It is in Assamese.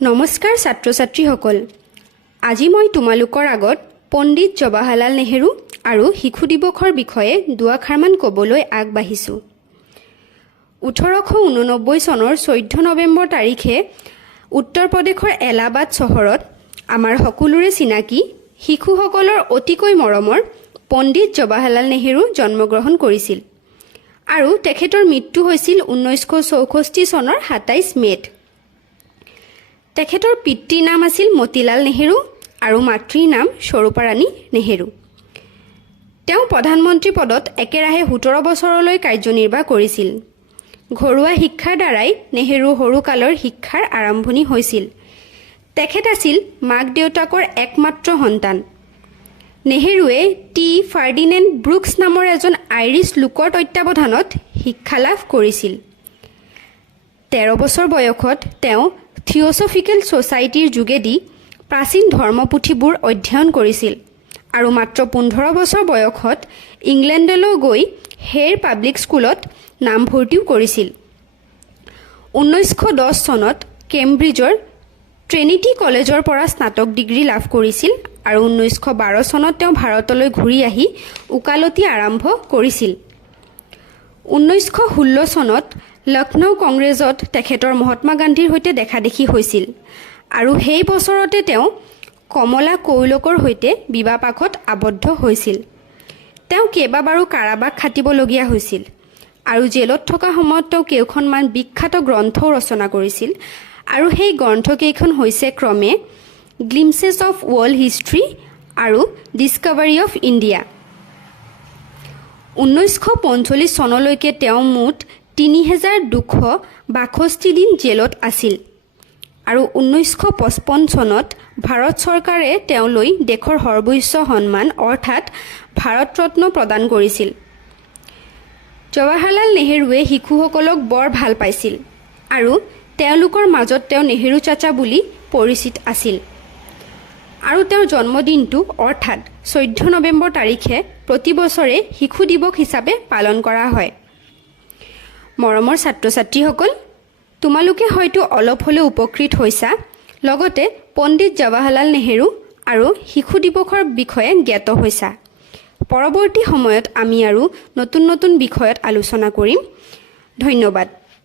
নমস্কাৰ ছাত্ৰ ছাত্ৰীসকল, আজি মই তোমালোকৰ আগত পণ্ডিত জৱাহৰলাল নেহৰু আৰু শিশু দিৱসৰ বিষয়ে দুআষাৰমান ক'বলৈ আগবাঢ়িছোঁ। 1889 চনৰ 14 নৱেম্বৰ তাৰিখে উত্তৰ প্ৰদেশৰ এলাহাবাদ চহৰত আমাৰ সকলোৰে চিনাকি শিশুসকলৰ অতিকৈ মৰমৰ পণ্ডিত জৱাহৰলাল নেহৰু জন্মগ্ৰহণ কৰিছিল আৰু তেখেতৰ মৃত্যু হৈছিল 1964 চনৰ 27 মে'ত। তেখেতৰ পিতৃৰ নাম আছিল মতিলাল নেহৰু আৰু মাতৃৰ নাম স্বৰূপাৰাণী নেহৰু। তেওঁ প্ৰধানমন্ত্ৰী পদত একেৰাহে 17 বছৰলৈ কাৰ্যনিৰ্বাহ কৰিছিল। ঘৰুৱা শিক্ষাৰ দ্বাৰাই নেহৰুৰ সৰুকালৰ শিক্ষাৰ আৰম্ভণি হৈছিল। তেখেত আছিল মাক দেউতাকৰ একমাত্ৰ সন্তান। নেহৰুৱে টি ফাৰ্ডিনেণ্ড ব্ৰুকছ নামৰ এজন আইৰিছ লোকৰ তত্বাৱধানত শিক্ষা লাভ কৰিছিল। 13 বছৰ বয়সত তেওঁ থিঅ'ছফিকেল ছ'চাইটিৰ যোগেদি প্ৰাচীন ধৰ্মপুথিবোৰ অধ্যয়ন কৰিছিল আৰু মাত্ৰ 15 বছৰ বয়সত ইংলেণ্ডলৈ গৈ হেৰ পাব্লিক স্কুলত নামভৰ্তিও কৰিছিল। 1910 চনত কেম্ব্ৰিজৰ ট্ৰিনিটি কলেজৰ পৰা স্নাতক ডিগ্ৰী লাভ কৰিছিল আৰু 1912 চনত তেওঁ ভাৰতলৈ ঘূৰি আহি ওকালতি আৰম্ভ কৰিছিল। 1916 চনত লক্ষ্ণৌ কংগ্ৰেছত তেখেতৰ মহাত্মা গান্ধীৰ সৈতে দেখাদেখি হৈছিল আৰু সেই বছৰতে তেওঁ কমলা কৌলকৰ সৈতে বিবাহপাশত আবদ্ধ হৈছিল। তেওঁ কেইবাবাৰো কাৰাবাস খাটিবলগীয়া হৈছিল আৰু জেলত থকা সময়ত তেওঁ কেইখনমান বিখ্যাত গ্ৰন্থও ৰচনা কৰিছিল আৰু সেই গ্ৰন্থকেইখন হৈছে ক্ৰমে গ্লিমছেছ অফ ৱৰ্ল্ড হিষ্ট্ৰী আৰু ডিছকভাৰী অফ ইণ্ডিয়া। 1945 চনলৈকে তেওঁ মুঠ 3262 দিন জেলত আছিল আৰু 1955 চনত ভাৰত চৰকাৰে তেওঁলৈ দেশৰ সৰ্বোচ্চ সন্মান অৰ্থাৎ ভাৰত ৰত্ন প্ৰদান কৰিছিল। জৱাহৰলাল নেহৰুৱে শিশুসকলক বৰ ভাল পাইছিল আৰু তেওঁলোকৰ মাজত তেওঁ নেহৰু চাচা বুলি পৰিচিত আছিল আৰু তেওঁৰ জন্মদিনটো অৰ্থাৎ 14 নৱেম্বৰ তাৰিখে প্ৰতি বছৰে শিশু দিৱস হিচাপে পালন কৰা হয়। মৰমৰ ছাত্ৰ ছাত্ৰীসকল, তোমালোকে হয়তো অলপ হ'লেও উপকৃত হৈছা, লগতে পণ্ডিত জৱাহৰলাল নেহৰু আৰু শিশু দিৱসৰ বিষয়ে জ্ঞাত হৈছা। পৰৱৰ্তী সময়ত আমি আৰু নতুন নতুন বিষয়ত আলোচনা কৰিম। ধন্যবাদ।